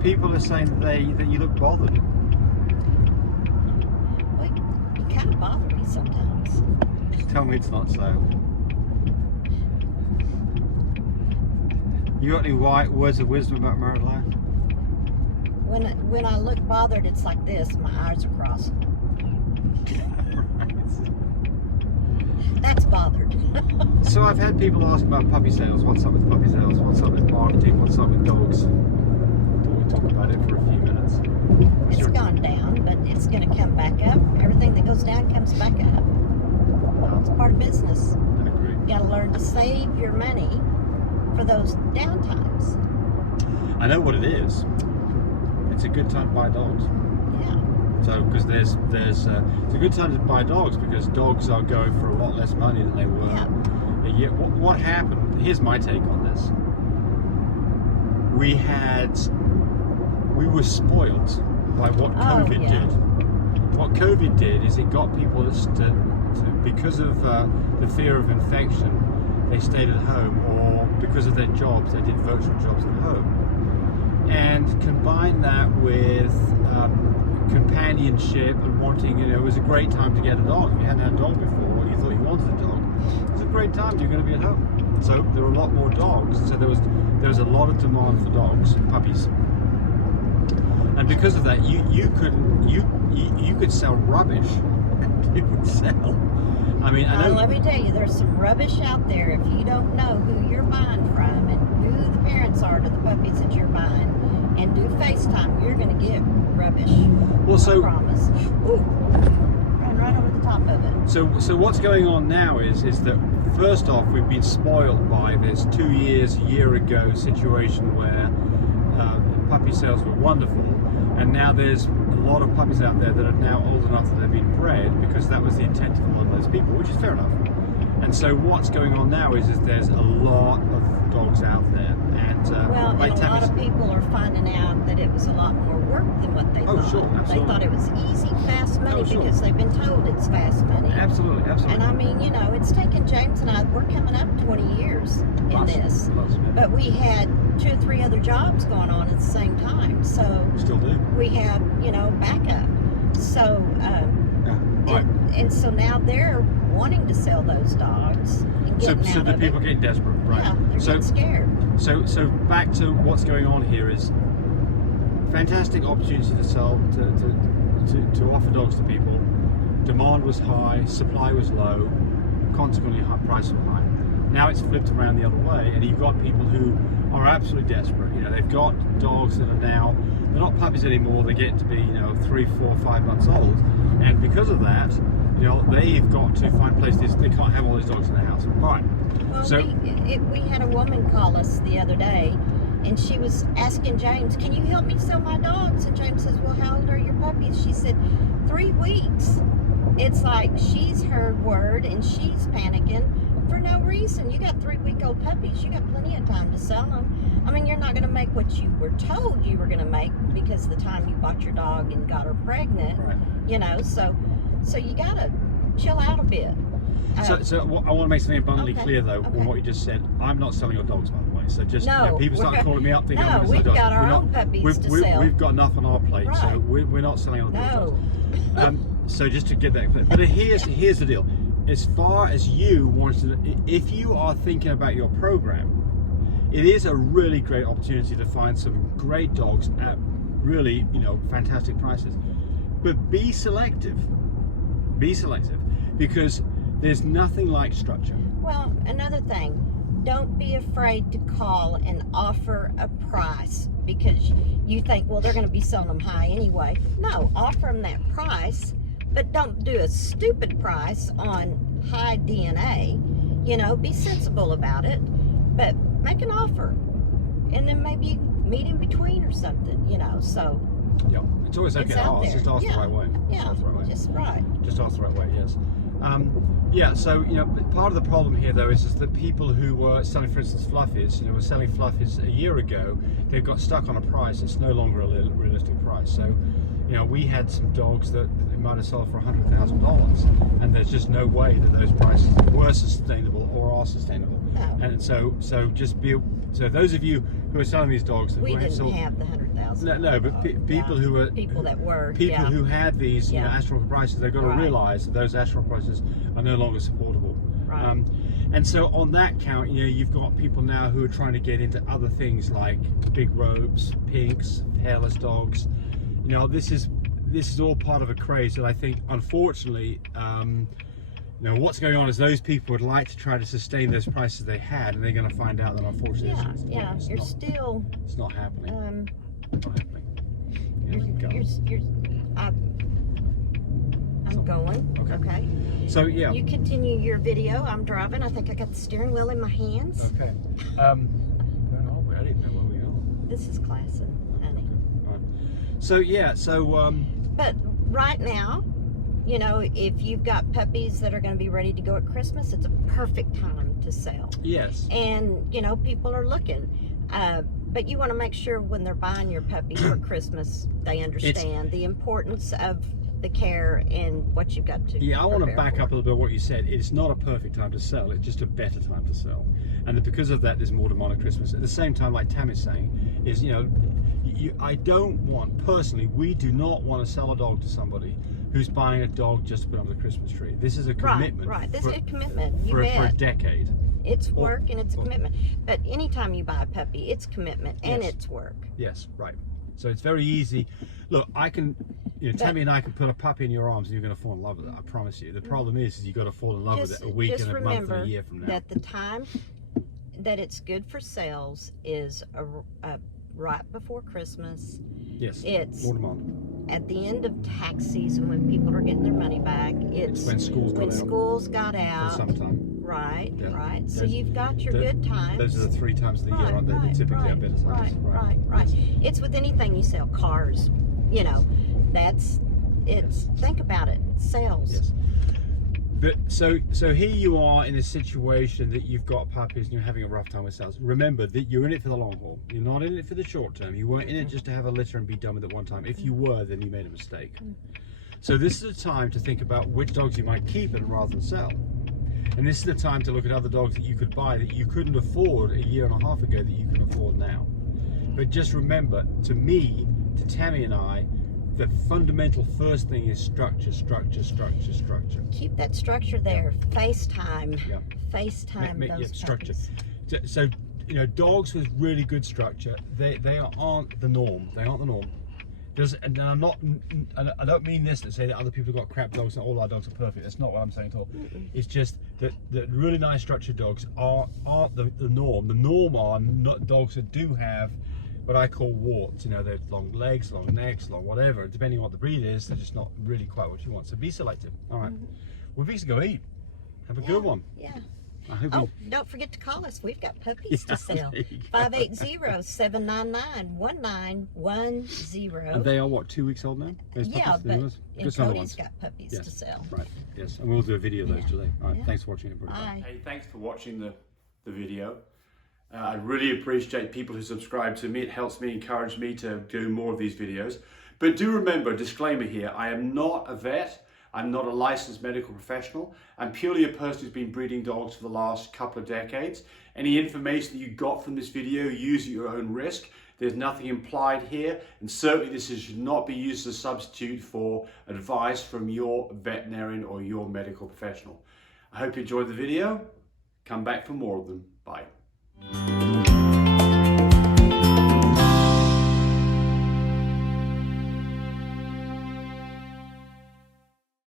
people are saying that you look bothered. Well, you kind of bother me sometimes. Tell me it's not so. You got any words of wisdom about married life? When I look bothered, it's like this. My eyes are crossed. That's bothered. So I've had people ask about puppy sales. What's up with puppy sales? What's up with marketing? What's up with dogs? Thought we'd talk about it for a few minutes. It's gone down, but it's going to come back up. Everything that goes down comes back up. It's part of business. I agree. You got to learn to save your money for those down times. I know what it is. It's a good time to buy dogs. Yeah. So, because there's it's a good time to buy dogs because dogs are going for a lot less money than they were. Yeah. A year. What happened? Here's my take on this. We were spoiled by what COVID did. What COVID did is it got people to because of the fear of infection, they stayed at home, or because of their jobs, they did virtual jobs at home. And combine that with companionship and wanting, it was a great time to get a dog. If you hadn't had a dog before, you thought you wanted a dog, it was a great time, you're going to be at home. So there were a lot more dogs, so there was a lot of demand for dogs, puppies. And because of that, you could sell rubbish. It would sell. I mean, I know. Let me tell you, there's some rubbish out there. If you don't know who you're buying from and who the parents are to the puppies that you're buying, and do FaceTime, you're going to get rubbish. Well, I promise. Ooh, run right over the top of it. So what's going on now is that first off, we've been spoiled by this a year ago situation where puppy sales were wonderful, and now there's a lot of puppies out there that are now old enough that they've been bred because that was the intent of a lot of those people, which is fair enough. And so what's going on now is there's a lot of dogs out there, and a lot of people are finding out that it was a lot more work than what they thought. Oh, sure, absolutely. They thought it was easy, fast money because they've been told it's fast money. Absolutely. And I mean, it's taken James and I, we're coming up 20 years in this. But we had 2 or 3 other jobs going on at the same time. So still do. We had, backup. So, and so now they're wanting to sell those dogs. And So the people get desperate, right? Yeah, they're getting scared. So back to what's going on here is fantastic opportunity to sell, to offer dogs to people. Demand was high, supply was low, consequently price was high. Now it's flipped around the other way, and you've got people who are absolutely desperate. They've got dogs that are now, they're not puppies anymore, they get to be 3, 4, 5 months old, and because of that, they've got to find places, they can't have all these dogs in their house. Right. Well, so we had a woman call us the other day, and she was asking James, can you help me sell my dogs? And James says, well, how old are your puppies? She said, 3 weeks. It's like she's heard word and she's panicking for no reason. You got 3-week-old puppies. You got plenty of time to sell them. I mean, you're not going to make what you were told you were going to make because the time you bought your dog and got her pregnant, right. So you got to chill out a bit. So I want to make something abundantly clear, though, on what you just said. I'm not selling your dogs, by the way. So just people start calling me up thinking, no, we've got our own puppies to sell. We've got enough on our plate, right. So we're not selling other people's dogs. So just to get that clear. But here's the deal. As far as you want to, if you are thinking about your program, it is a really great opportunity to find some great dogs at really, fantastic prices. But be selective. Be selective, because there's nothing like structure. Well, another thing, don't be afraid to call and offer a price because you think, well, they're going to be selling them high anyway. No, offer them that price, but don't do a stupid price on high DNA. Be sensible about it, but make an offer, and then maybe meet in between or something. So. Yeah, it's always okay to ask. Just ask the right way. Yeah, just right. Just ask the right way. Yes. So part of the problem here, though, is that people who were selling, for instance, fluffies, were selling fluffies a year ago. They've got stuck on a price that's no longer a realistic price. So, we had some dogs that they might have sold for $100,000, and there's just no way that those prices were sustainable or are sustainable. No. And so those of you who are selling these dogs, we didn't have the $100,000. $100,000. No, but people who are people that work, people who had these Yeah. astronomical prices, they've got to Right. realize that those astronomical prices are no longer supportable. Right. And so on that count, you've got people now who are trying to get into other things like big robes, pinks, hairless dogs. This is all part of a craze that I think, unfortunately, what's going on is those people would like to try to sustain those prices they had, and they're going to find out that unfortunately it's not happening. It's not happening. Here we go. I'm going. Okay. So yeah. You continue your video. I'm driving. I think I got the steering wheel in my hands. Okay. Where are we? I didn't know where we are. This is classic, honey. All right. So yeah. But right now, if you've got puppies that are going to be ready to go at Christmas, it's a perfect time to sell. Yes. And people are looking. But you want to make sure when they're buying your puppy for Christmas, they understand the importance of the care and what you've got to. Yeah, I want to back up a little bit what you said. It's not a perfect time to sell, it's just a better time to sell. And because of that, there's more demand at Christmas. At the same time, like Tammy's saying, is I don't want, personally, we do not want to sell a dog to somebody who's buying a dog just to put under the Christmas tree. This is a commitment. Right. This is a commitment. For a decade. It's work and it's a commitment. But anytime you buy a puppy, it's commitment and it's work. Yes, right. So it's very easy. Look, Tammy and I can put a puppy in your arms and you're going to fall in love with it. I promise you. The problem is you've got to fall in love with it a week and a month and a year from now. That the time that it's good for sales is right before Christmas. Yes. It's more demand. At the end of tax season when people are getting their money back. It's when schools got out. For some time. Right, yeah. right. So you've got your good times. Those are the 3 times of the year, aren't they? They typically are better times. Right. It's with anything you sell. Cars, think about it. Sales. Yes. But so here you are in a situation that you've got puppies and you're having a rough time with sales. Remember that you're in it for the long haul. You're not in it for the short term. You weren't in it just to have a litter and be done with it one time. If you were, then you made a mistake. So this is a time to think about which dogs you might keep and rather than sell. And this is the time to look at other dogs that you could buy that you couldn't afford a year and a half ago that you can afford now. But just remember, to me, to Tammy and I, the fundamental first thing is structure. Keep that structure there. FaceTime. Yeah. FaceTime those structure. puppies. So dogs with really good structure, they aren't the norm. They aren't the norm. And I don't mean this to say that other people have got crap dogs and all our dogs are perfect. That's not what I'm saying at all. It's just that really nice structured dogs aren't the norm. The norm are not dogs that do have what I call warts. They're long legs, long necks, long whatever. Depending on what the breed is, they're just not really quite what you want. So be selective. All right. We're fixing to go eat. Have a good one. Yeah. Don't forget to call us. We've got puppies to sell. 580-799-1910. And they are what, 2 weeks old now? Yeah, but Cody's got puppies to sell. Right. Yes, and we'll do a video of those today. All right. Thanks for watching, everybody. Bye. Hey, thanks for watching the video. I really appreciate people who subscribe to me. It helps me, encourage me to do more of these videos. But do remember, disclaimer here, I am not a vet. I'm not a licensed medical professional. I'm purely a person who's been breeding dogs for the last couple of decades. Any information that you got from this video, use at your own risk. There's nothing implied here, and certainly this should not be used as a substitute for advice from your veterinarian or your medical professional. I hope you enjoyed the video. Come back for more of them. Bye.